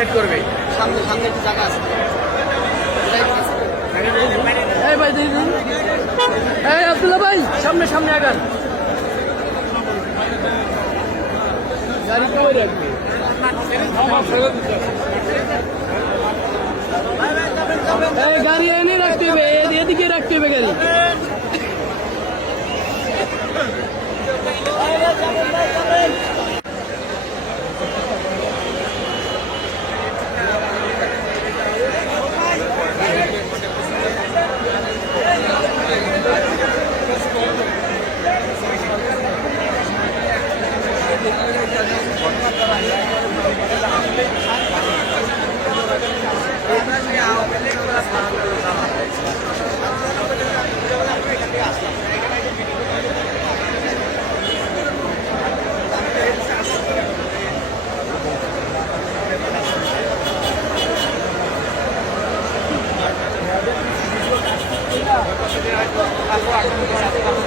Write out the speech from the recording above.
Set করবে। সামনে সামনে একটু জায়গা আছে। এই ভাই দিদি এই আব্দুল্লাহ ভাই সামনে সামনে আগান। গাড়ি কই রাখবে গাড়ি এনে রাখতে হবে এদিকে রাখতে হবে গাড়ি। Thank you.